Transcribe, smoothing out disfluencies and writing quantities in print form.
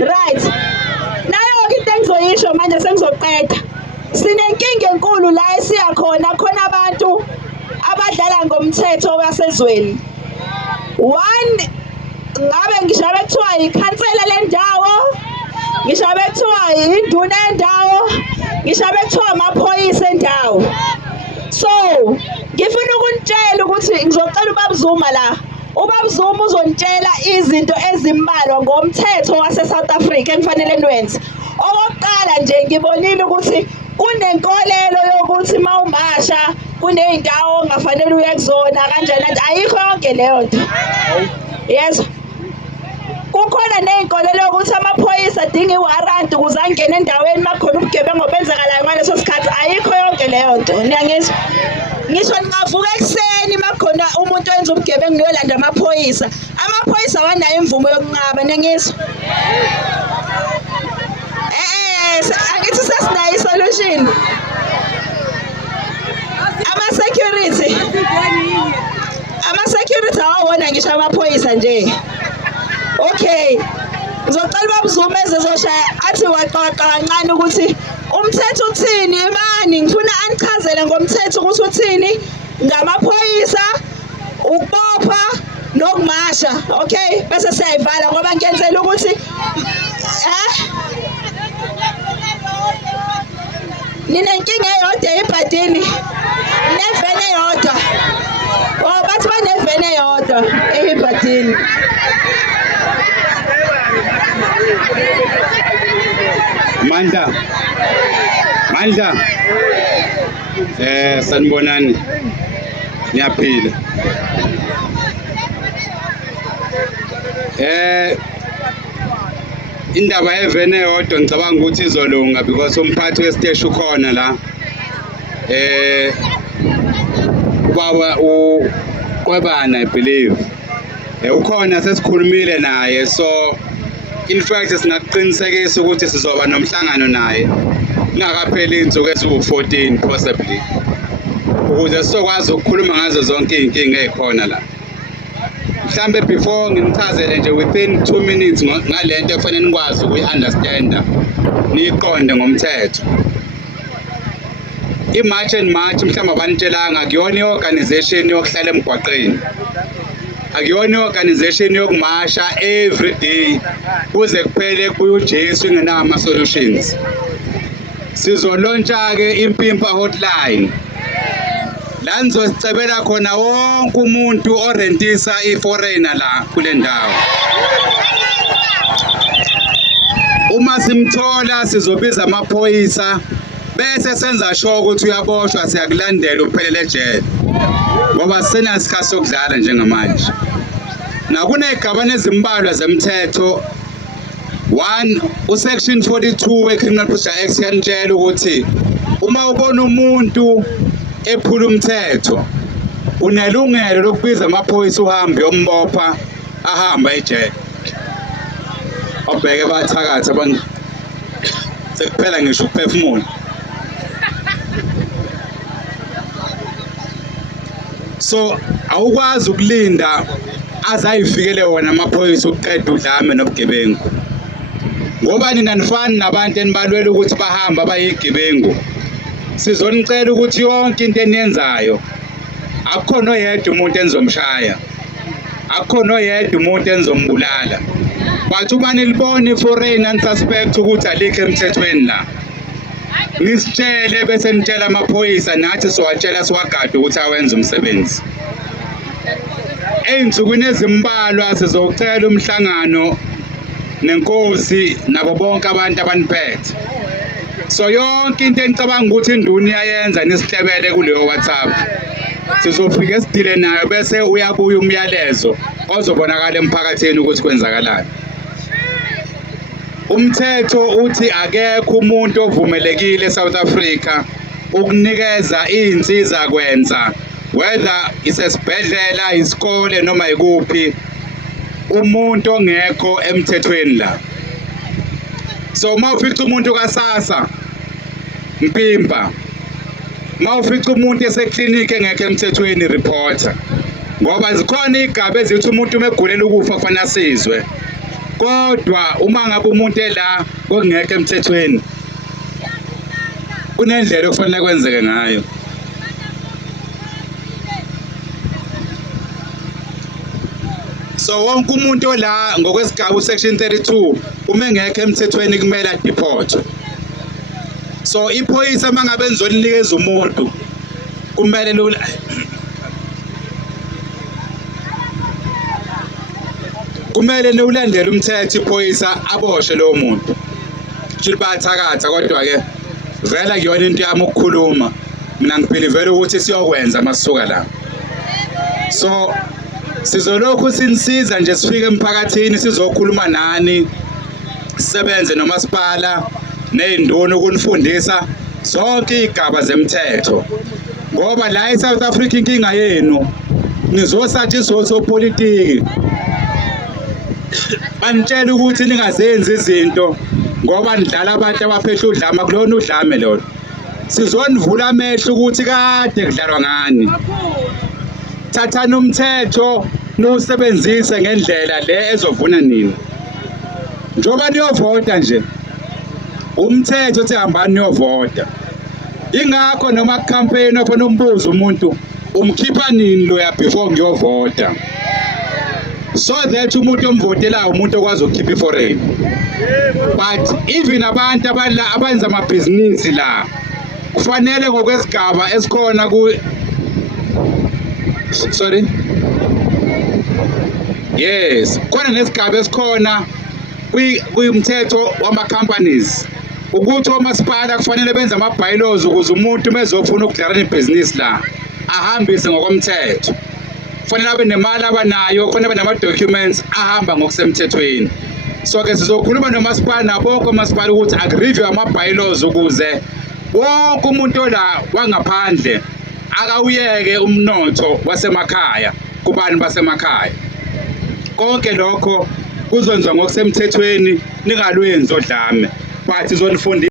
Right. Nayo-ke into engizoyisho manje sengizoqeda. Sinenkinga enkulu la esiya khona abantu abadlala ngomthetho wasezweni. One, ngabe ngishabe kuthiwa ikhansela lendawo, ngishabe kuthiwa induna yendawo, ngishabe kuthiwa amaphoyisa endawo. So, ngifuna ukunitshela ukuthi ngizocela uBaba Zuma la. uBaba Zuma uzonitshela izinto ezimbalwa ngomthetho wase-South Africa engifanele niwenze. Okokuqala nje ngibonile ukuthi kunenkolelo yokuthi mawumbasha kuney'ndawo ongafanele uye kuzona kanjani. Ayikho yonke leyo nto. Yezwa. Kukhona ney'nkolelo yokuthi amaphoyisa adinga iwaranti ukuze angene endaweni makhona ubugebengu obenzakalayo ngaleso sikhathi. Ayikho yonke leyo nto. Niyangizwa? Ngisho ningavuka ekuseni makhona umuntu oyenza ubugebengu niyolanda amaphoyisa. Amaphoyisa awanayo imvumo yokunqaba. Niyangizwa? Angithi sesinayo isolution. Ama-security awawona ngisho amaphoyisa nje. Okay. Ngizocela uBaba Zuma ezoshaya athi waqaqa kancane ukuthi umthetho uthini imani. Ngifuna anichazele ngomthetho ukuthi uthini ngamaphoyisa, ukubopha nokumasha. Okay? Bese siyayivala ngoba ngiyenzela ukuthi ninenkinga eyodwa ebhadini. Nevene eyodwa. Oh, bathi banevene eyodwa ebhadini. Mandla. Sanibonani. Niyaphila. Indaba yevene eyodwa ngicabanga ukuthi izolunga because umphathi wesiteshi ukhona la. Ubaba uQwebana I believe. Ukhona sesikhulumile naye so in fact singaqiniseka ukuthi sizoba nomhlangano naye ngakapheli insuku eziwu-14 possibly ukuze sizokwazi ukukhuluma ngazo zonke iy'nkinga ey'khona la. Mhlambe before nginichazele nje within 2 minutes ngale nto efanele nikwazi ukuyi-understanda niyiqonde ngomthetho. I-March and March mhlawumbe abanitshelanga akuyona i-organization yokuhlala emgwaqeni. Akuyona i-organization yokumasha every day kuze kuphele kuyeJesu ingenawo ama-solutions. Sizolontsha-ke impimpa hotline. La nizosicebela khona wonke umuntu orentisa i-foreigner la kule ndawo. Uma simthola sizobiza amaphoyisa bese senza sure ukuthi uyaboshwa siyakulandela uphelele ejele. Ngoba sisenasikhathi sokudlala njengamanje. Nakuney'gabane ezimbalwa zemthetho. 1 usection 42 we-Criminal Procedure Act yanitshela ukuthi uma ubona umuntu ephula umthetho unelungelo lokubiza amaphoyisa uhambe yombopha ahamba ejele. Obheke bathakatha abantu sekuphela ngisho ukuphefumula. So awukwazi ukulinda azayifikele wona amaphoyisa ukuqeda udlame nobugebengu. Ngoba nina nifani nabantu enibalwela ukuthi bahamba abayigebengu. Sizonicela ukuthi yonke into eniyenzayo akukhona oyedwa umuntu enizomshaya. Akukhona oyedwa umuntu enizombulala. But uma nilibona i-foreigner unsuspect ukuthi alikho emthethweni la. Nisitshele bese nitshela amaphoyisa nathi siwatshela siwagade ukuthi awenze umsebenzi. Ey'nsukwini ezimbalwa sizocela umhlangano nenkosi nabo bonke abantu abaniphethe. So yonke into engicabanga ukuthi induna iyayenza nisihlebele kuleyo WhatsApp. Sizofika esidile nayo bese uyabuya umyalezo ozobonakala emphakathini ukuthi kwenzakalani. Umthetho uthi akekho umuntu ovumelekile eSouth Africa ukunikeza iy'nsiza kwenza whether isesibhedlela, isikole noma ikuphi umuntu ongekho emthethweni la. So mawufica umuntu kaSASSA Mpimpa, mawufica umuntu eseklinikhi engekho emthethweni reporter. Ngoba zikhona igaba ezithi umuntu megulela ukufa kufanele asizwe. kodwa uma ngabe umuntu ela kokungekho emthethweni kunendlela okufanele kwenzeke ngayo. So wonke umuntu ola ngokwesigaba section 32 uma engekho emthethweni kumele adeportwe. So iphoyisa mangabe enzolinikeza umuntu kumele ulandele umthetho iphoyisa aboshwe lo muntu. Nje bathakatha kodwa ke vela kuyona into yami ukukhuluma. Mina ngibhilivela ukuthi siyokwenza masisuka la. So sizolokhu sinisiza nje sifike emphakathini sizokhuluma nani, sisebenze nomasipala nezinduna ukunifundisa zonke izigaba zemthetho. Ngoba la eSouth Africa inkinga yenu nizosathi sopolitiki. Banitshela ukuthi ningazenzi izinto ngoba nidlala abantu abaphehla udlame, kulona udlame lolo. Sizonivula amehlo ukuthi kade kudlalwa ngani. Thathani umthetho nowusebenzise ngendlela le ezovuna nini. Njoba niyovota nje umthetho uthi hambani niyovota. Ingakho noma campaign ofana umbuzo umuntu umkhipha nini loya before ngiyovota, so that umuntu omvotelayo umuntu okwazi ukukhipha iforeign. But even abantu abenza amabhizinisi la kufanele ngokwesigaba esikhona yes, khona nesigaba esikhona kuyumthetho wama companies ukuthi omasipala kufanele benze ama bylaws ukuze umuntu mezofuna ukudlala ibhizinisi la ahambise ngokomthetho. Kufanele abe nemali abanayo, kufanele abe nama documents ahamba ngokusemthethweni. So ke sizokhuluma nomasipala nabonke omasipala ukuthi agree ama bylaws ukuze wonke umuntu la wangaphandle akawuyeke umnotho wasemakhaya kubantu basemakhaya. Konke lokho kuzonzwa ngokusemthethweni, ningalwenzi odlame, but izonifundisa